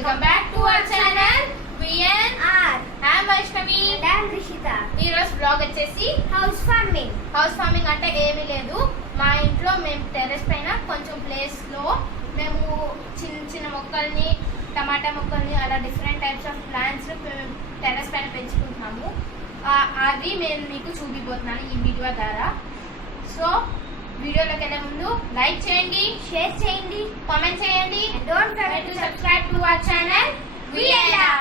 Welcome back to our channel VNR. I'm Vaishnavi and I'm Rishita. ఈ రోజు blog వచ్చేసి house farming అంటే ఏమీ లేదు. మా ఇంట్లో మేము టెర్రస్ పైన కొంచెం ప్లేస్ లో మేము చిన్న చిన్న మొక్కల్ని, టమాటా మొక్కల్ని, అలా different types of plants terrace పైన పెంచుకుంటున్నాము. అది నేను మీకు చూపిపోతున్నాను ఈ వీడియో ద్వారా. సో వీడియోలోకి వెళ్ళే ముందు లైక్ చేయండి, షేర్ చేయండి, కామెంట్ చేయండి. Don't forget to subscribe to our channel VNR.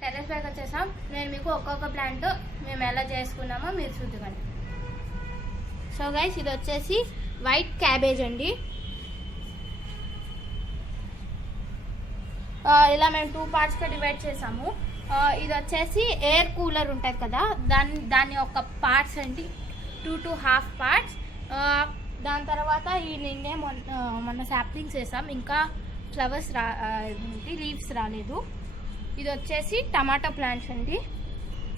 Terrace పైకి వచ్చేసాం. నేను మీకు ఒక్కొక్క ప్లాంట్ మేము ఎలా చేసుకున్నామో మీరు చూద్దుకోండి. సో గైస్, ఇది వచ్చేసి వైట్ క్యాబేజ్ అండి. ఇలా మేము 2 పార్ట్స్గా డివైడ్ చేసాము. ఇది వచ్చేసి ఎయిర్ కూలర్ ఉంటుంది కదా, దాని యొక్క పార్ట్స్ అండి, 2.5 పార్ట్స్. దాని తర్వాత ఈ నిన్నే మొన్న సాప్లింగ్స్ వేసాం, ఇంకా ఫ్లవర్స్ లీవ్స్ రాలేదు. ఇది వచ్చేసి టమాటో ప్లాంట్స్ అండి.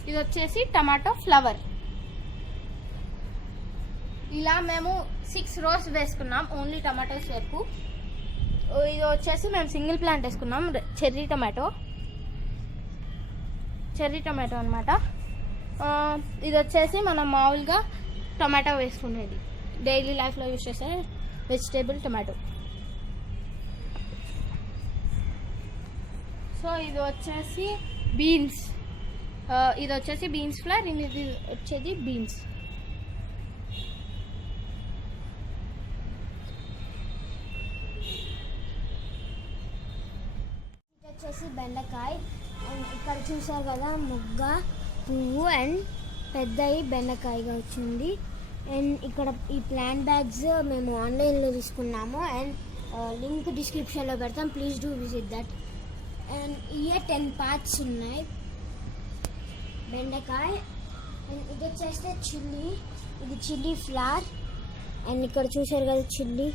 ఇది వచ్చేసి టమాటో ఫ్లవర్. ఇలా మేము 6 rows వేసుకున్నాం ఓన్లీ టమాటోస్ వరకు. ఇది వచ్చేసి మేము సింగిల్ ప్లాంట్ వేసుకున్నాం, చెర్రీ టమాటో అనమాట. ఇది వచ్చేసి మనం మామూలుగా టమాటో వేసుకునేది, డైలీ లైఫ్లో యూజ్ చేసే వెజిటేబుల్ టమాటో. సో ఇది వచ్చేసి బీన్స్. ఇది వచ్చేసి బీన్స్ ఫ్లవర్, ఇది వచ్చేది బీన్స్. వచ్చేసి బెండకాయ. అండ్ ఇక్కడ చూసారు కదా, మొగ్గ, పువ్వు అండ్ పెద్దవి బెండకాయగా వచ్చింది. అండ్ ఇక్కడ ఈ ప్లాంట్ బ్యాగ్స్ మేము ఆన్లైన్లో తీసుకున్నాము, అండ్ లింక్ డిస్క్రిప్షన్లో పెడతాం, please do visit that. And ఇయే 10 పార్ట్స్ ఉన్నాయి బెండకాయ. అండ్ ఇది వచ్చేస్తే చిల్లీ, ఇది చిల్లీ ఫ్లవర్. అండ్ ఇక్కడ చూసారు కదా చిల్లీ,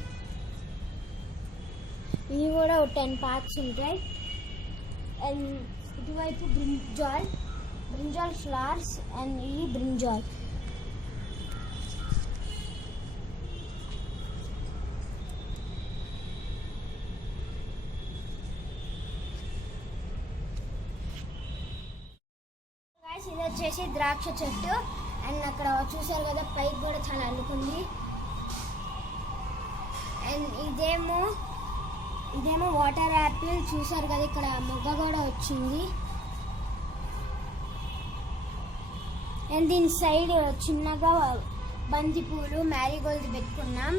ఇవి కూడా 10 పార్ట్స్ ఉంటాయి. అండ్ ఇటువైపు బ్రింజాల్ ఫ్లవర్స్ అండ్ ఈ బ్రింజాల్. ఇది వచ్చేసి ద్రాక్ష చెట్టు. అండ్ అక్కడ చూసారు కదా, పైకి కూడా చాలా అల్లుకుంది. అండ్ ఇదేమో వాటర్ యాపిల్. చూసారు కదా, ఇక్కడ మొగ్గ కూడా వచ్చింది. అండ్ దీని సైడ్ చిన్నగా బంతి పూలు, మ్యారీగోల్డ్ పెట్టుకున్నాం.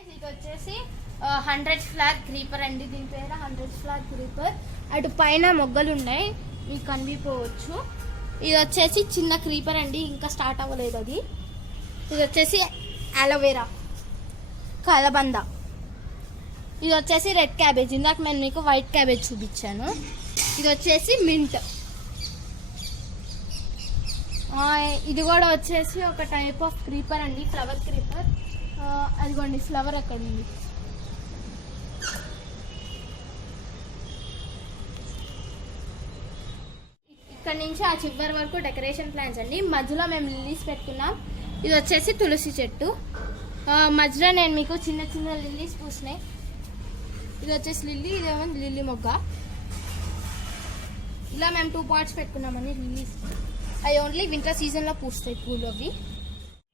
ఇది వచ్చేసి 100 ఫ్లాగ్ క్రీపర్ అండి, దీని పేరు 100 ఫ్లాగ్ క్రీపర్. అటు పైన మొగ్గలు ఉన్నాయి, మీకు కనిపిపోవచ్చు. ఇది వచ్చేసి చిన్న క్రీపర్ అండి, ఇంకా స్టార్ట్ అవ్వలేదు అది. ఇది వచ్చేసి అలోవెరా, కలబంద. ఇది వచ్చేసి రెడ్ క్యాబేజ్, ఇందాక నేను మీకు వైట్ క్యాబేజ్ చూపించాను. ఇది వచ్చేసి మింట్. ఇది కూడా వచ్చేసి ఒక టైప్ ఆఫ్ క్రీపర్ అండి, ఫ్లవర్ క్రీపర్. అదిగోండి ఫ్లవర్ అక్కడ ఉంది. ఇక్కడ నుంచి ఆ చివరి వరకు డెకరేషన్ ప్లాంట్స్ అండి. మధ్యలో మేము లిల్లీస్ పెట్టుకున్నాం. ఇది వచ్చేసి తులసి చెట్టు. మధ్యలో నేను మీకు చిన్న చిన్న లిల్లీస్ పూసినాయి. ఇది వచ్చేసి లిల్లీ, ఇదేమో లిల్లీ మొగ్గ. ఇలా మేము 2 పార్ట్స్ పెట్టుకున్నామండి లిల్లీస్. అవి ఓన్లీ వింటర్ సీజన్లో పూస్తాయి పూలు అవి.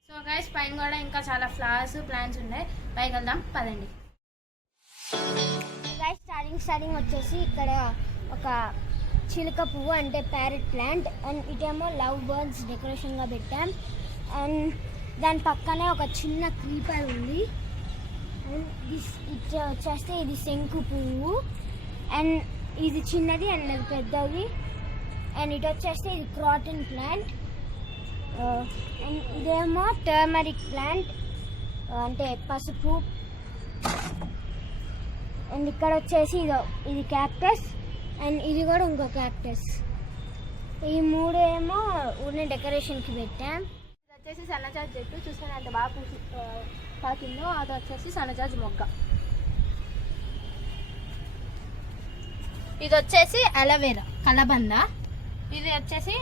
సో గైస్, పైన కూడా ఇంకా చాలా ఫ్లవర్స్, ప్లాంట్స్ ఉన్నాయి. పైకి వెళ్దాం పదండి. గైస్, స్టార్టింగ్ వచ్చేసి ఇక్కడ ఒక చిలుక పువ్వు అంటే ప్యారెట్ ప్లాంట్. అండ్ ఇటేమో లవ్ బర్డ్స్ డెకరేషన్గా పెట్టాం. అండ్ దాని పక్కనే ఒక చిన్న క్రీపర్ ఉంది. అండ్ ఇది వచ్చేస్తే ఇది శంకు పువ్వు. అండ్ ఇది చిన్నది అండ్ అది పెద్దది. అండ్ ఇటు వచ్చేస్తే ఇది క్రాటన్ ప్లాంట్. అండ్ ఇదేమో టర్మరిక్ ప్లాంట్ అంటే పసుపు. అండ్ ఇక్కడ వచ్చేసి ఇది క్యాక్టస్. అండ్ ఇది కూడా ఇంకో క్యాక్టస్. ఈ 3 ఏమో ఊరిని డెకరేషన్కి పెట్టాం. ఇది వచ్చేసి సన్నజాజి చెట్టు, చూసాను అంత బాగా పాకిందో. అది వచ్చేసి సన్నజాజి మొగ్గ. ఇది వచ్చేసి అలోవెరా, కలబంద. ఇది వచ్చేసి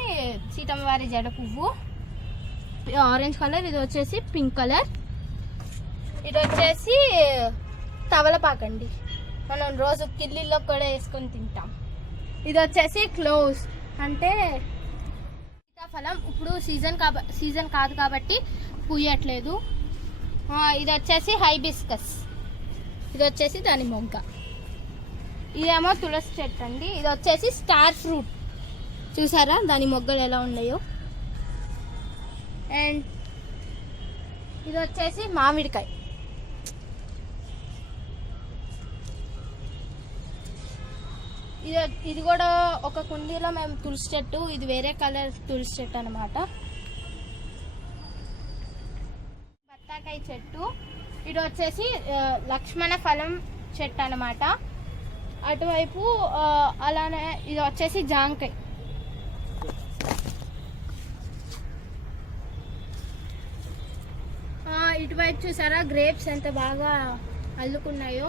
సీతమ్మ వారి జడ పువ్వు, ఆరెంజ్ కలర్. ఇది వచ్చేసి పింక్ కలర్. ఇది వచ్చేసి తవలపాకండి, మనం రోజు కిల్లీలో కూడా వేసుకొని తింటాం. ఇది వచ్చేసి క్లోవ్స్ అంటే సీతాఫలం, ఇప్పుడు సీజన్ కాదు కాబట్టి పూయట్లేదు. ఇది వచ్చేసి హైబిస్కస్, ఇది వచ్చేసి దాని మొగ్గ. ఇదేమో తులసి చెట్టు అండి. ఇది వచ్చేసి స్టార్ ఫ్రూట్, చూసారా దాని మొగ్గలు ఎలా ఉన్నాయో. అండ్ ఇది వచ్చేసి మామిడికాయ. ఇది కూడా ఒక కుండీలో మేము తులసి చెట్టు, ఇది వేరే కలర్ తులసి చెట్టు అనమాట. బత్తాకాయ చెట్టు, ఇది వచ్చేసి లక్ష్మణ ఫలం చెట్టు అనమాట. అటువైపు అలానే ఇది వచ్చేసి జాంకాయ. ఇటువైపు చూసారా గ్రేప్స్ ఎంత బాగా అల్లుకున్నాయో.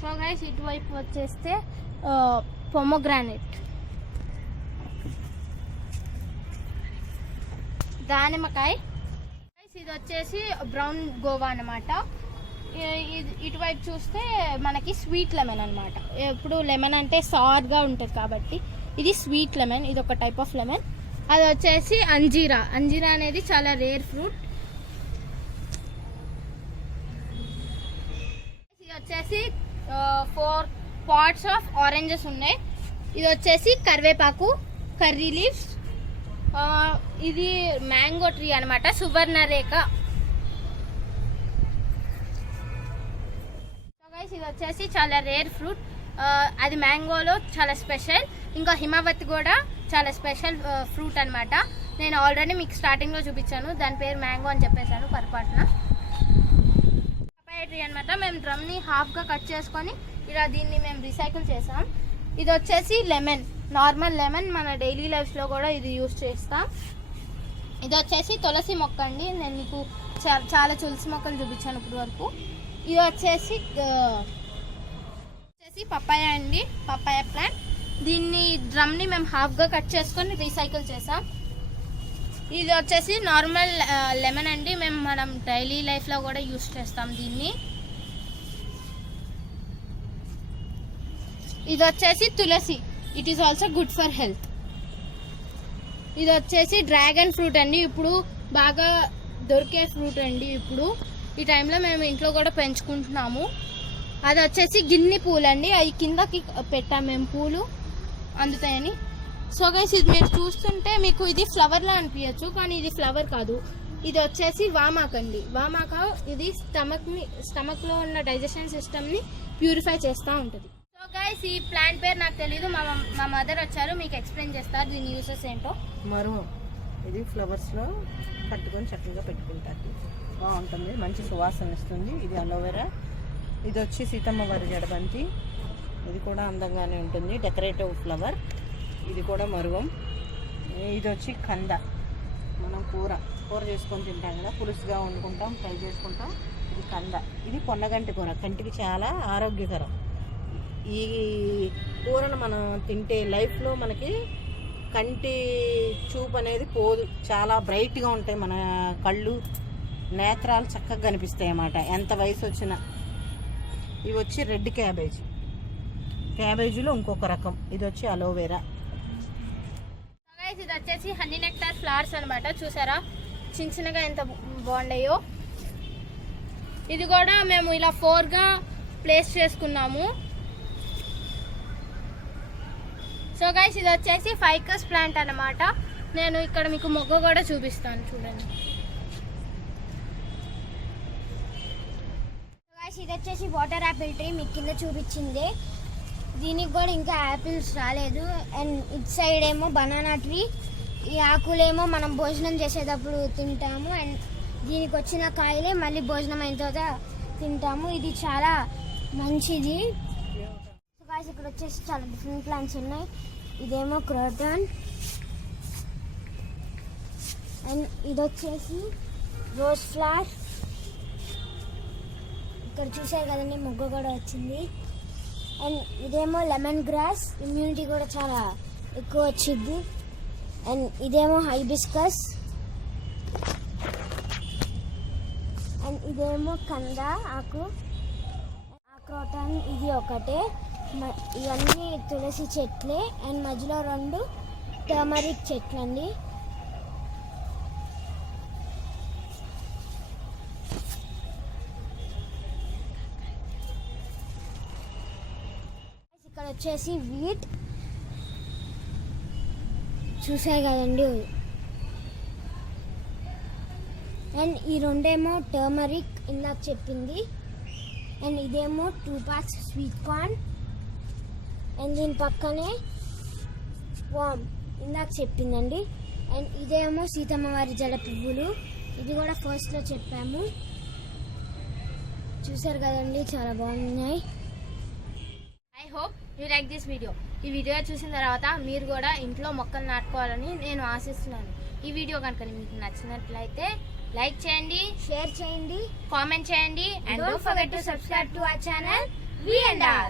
సో గైస్ ఇటువైపు వచ్చేస్తే పొమోగ్రానైట్, దానిమ్మకాయ. ఇది వచ్చేసి బ్రౌన్ గోవా అనమాట. ఇటువైపు చూస్తే మనకి స్వీట్ లెమన్ అనమాట. ఎప్పుడు లెమన్ అంటే సార్గా ఉంటుంది కాబట్టి ఇది స్వీట్ లెమన్, ఇది ఒక టైప్ ఆఫ్ లెమన్. అది వచ్చేసి అంజీరా. అంజీరా అనేది చాలా రేర్ ఫ్రూట్. ఇది వచ్చేసి 4 పాట్స్ ఆఫ్ ఆరెంజెస్ ఉన్నాయి. ఇది వచ్చేసి కరివేపాకు, కర్రీ లీవ్స్. ఇది మ్యాంగో ట్రీ అనమాట, సువర్ణరేఖ. ఇది వచ్చేసి చాలా రేర్ ఫ్రూట్, అది మ్యాంగోలో చాలా స్పెషల్. ఇంకా హిమావతి కూడా చాలా స్పెషల్ ఫ్రూట్ అనమాట. నేను ఆల్రెడీ మీకు స్టార్టింగ్లో చూపించాను, దాని పేరు మ్యాంగో అని చెప్పేశాను పొరపాటున. పపాయ ట్రీ అనమాట. మేము డ్రమ్ని హాఫ్గా కట్ చేసుకొని ఇలా దీన్ని మేము రీసైకిల్ చేసాం. ఇది వచ్చేసి లెమన్, నార్మల్ లెమన్, మన డైలీ లైఫ్లో కూడా ఇది యూజ్ చేస్తాం. ఇది వచ్చేసి తులసి మొక్క అండి. నేను మీకు చాలా తులసి మొక్కలు చూపించాను ఇప్పుడు వరకు. ఇది వచ్చేసి పపాయ అండి, పపాయ ప్లాంట్. దీన్ని డ్రమ్ని మేము హాఫ్గా కట్ చేసుకొని రీసైకిల్ చేసాం. ఇది వచ్చేసి నార్మల్ లెమన్ అండి, మనం డైలీ లైఫ్లో కూడా యూజ్ చేస్తాం దీన్ని. ఇది వచ్చేసి తులసి, it is also good for health. ఇది వచ్చేసి డ్రాగన్ ఫ్రూట్ అండి, ఇప్పుడు బాగా దొరికే ఫ్రూట్ అండి. ఇప్పుడు ఈ టైంలో మేము ఇంట్లో కూడా పెంచుకుంటున్నాము. అది వచ్చేసి గిన్నె పూలు అండి, అవి కిందకి పెట్టాము మేము పూలు అందుతాయని. సో గైస్ ఇది మీరు చూస్తుంటే మీకు ఇది ఫ్లవర్లా అనిపించచ్చు, కానీ ఇది ఫ్లవర్ కాదు. ఇది వచ్చేసి వామాక్ అండి. వామాక ఇది స్టమక్లో ఉన్న డైజెషన్ సిస్టమ్ని ప్యూరిఫై చేస్తూ ఉంటుంది. సో గైస్ ఈ ప్లాంట్ పేరు నాకు తెలియదు, మా మదర్ వచ్చారు, మీకు ఎక్స్ప్లెయిన్ చేస్తారు దీని యూసెస్ ఏంటో. మరువం, ఇది ఫ్లవర్స్లో కట్టుకొని చక్కగా పెట్టుకుంటారు, బాగుంటుంది, మంచి సువాసన ఇస్తుంది. ఇది అలోవెరా. ఇది వచ్చి సీతమ్మ వారి జడబంతి, ఇది కూడా అందంగానే ఉంటుంది, డెకరేటివ్ ఫ్లవర్. ఇది కూడా మరువం. ఇది వచ్చి కంద, మనం కూర చేసుకొని తింటాం కదా, పులుసుగా వండుకుంటాం, ఫ్రై చేసుకుంటాం. ఇది కంద. ఇది పొన్నగంటి కూర, కంటికి చాలా ఆరోగ్యకరం. ఈ కూరను మనం తింటే లైఫ్లో మనకి కంటి చూపు అనేది పోదు, చాలా బ్రైట్గా ఉంటాయి మన కళ్ళు, నేత్రాలు చక్కగా కనిపిస్తాయి అన్నమాట ఎంత వయసు వచ్చినా. ఇవి వచ్చి రెడ్ క్యాబేజీ, క్యాబేజీలో ఇంకొక రకం. ఇది వచ్చి అలోవెరా. ఇది వచ్చేసి హనీ నెక్టార్ ఫ్లవర్స్ అనమాట. చూసారా చిన్నగా ఎంత బాగున్నాయో. ఇది కూడా మేము ఇలా 4గా ప్లేస్ చేసుకున్నాము. సో గైస్ ఇది వచ్చేసి ఫైకస్ ప్లాంట్ అన్నమాట. నేను ఇక్కడ మీకు మొగ్గ కూడా చూపిస్తాను, చూడండి. ఇది వచ్చేసి వాటర్ యాపిల్ ట్రీ, మీకు కింద చూపించింది. దీనికి కూడా ఇంకా యాపిల్స్ రాలేదు. అండ్ ఇట్ సైడ్ ఏమో బనానా ట్రీ. ఈ ఆకులేమో మనం భోజనం చేసేటప్పుడు తింటాము, అండ్ దీనికి వచ్చిన కాయలే మళ్ళీ భోజనం అయిన తర్వాత తింటాము. ఇది చాలా మంచిది. సో గాయ్స్ ఇక్కడ వచ్చేసి చాలా డిఫరెంట్ ప్లాంట్స్ ఉన్నాయి. ఇదేమో క్రోటన్, అండ్ ఇది వచ్చేసి రోజ్ ఫ్లవర్. ఇక్కడ చూసారు కదండి మొగ్గ కూడా వచ్చింది. అండ్ ఇదేమో లెమన్ గ్రాస్, ఇమ్యూనిటీ కూడా చాలా ఎక్కువ వచ్చింది. అండ్ ఇదేమో హైబిస్కస్, అండ్ ఇదేమో కంద ఆకు, ఆక్రోటన్. ఇది ఒకటే, ఇవన్నీ తులసి చెట్లే. అండ్ మధ్యలో 2 టర్మరిక్ చెట్లు అండి. ఇక్కడ వచ్చేసి వీట్ చూసాయి కదండి. అండ్ ఈ 2 ఏమో టర్మరిక్ ఇందాక చెప్పింది. అండ్ ఇదేమో 2 parts స్వీట్ కార్న్. అండ్ దీని పక్కనే వామ్ ఇందాక చెప్పిందండి. అండ్ ఇదేమో సీతమ్మ వారి జడ పువ్వులు, ఇది కూడా ఫస్ట్లో చెప్పాము. చూసారు కదండి, చాలా బాగున్నాయి. I hope you like this video. ఈ వీడియో చూసిన తర్వాత మీరు కూడా ఇంట్లో మొక్కలు నాటుకోవాలని నేను ఆశిస్తున్నాను. ఈ వీడియో కనుక మీకు నచ్చినట్లయితే లైక్ చేయండి, షేర్ చేయండి, కామెంట్ చేయండి, and don't forget to subscribe to our channel V&R.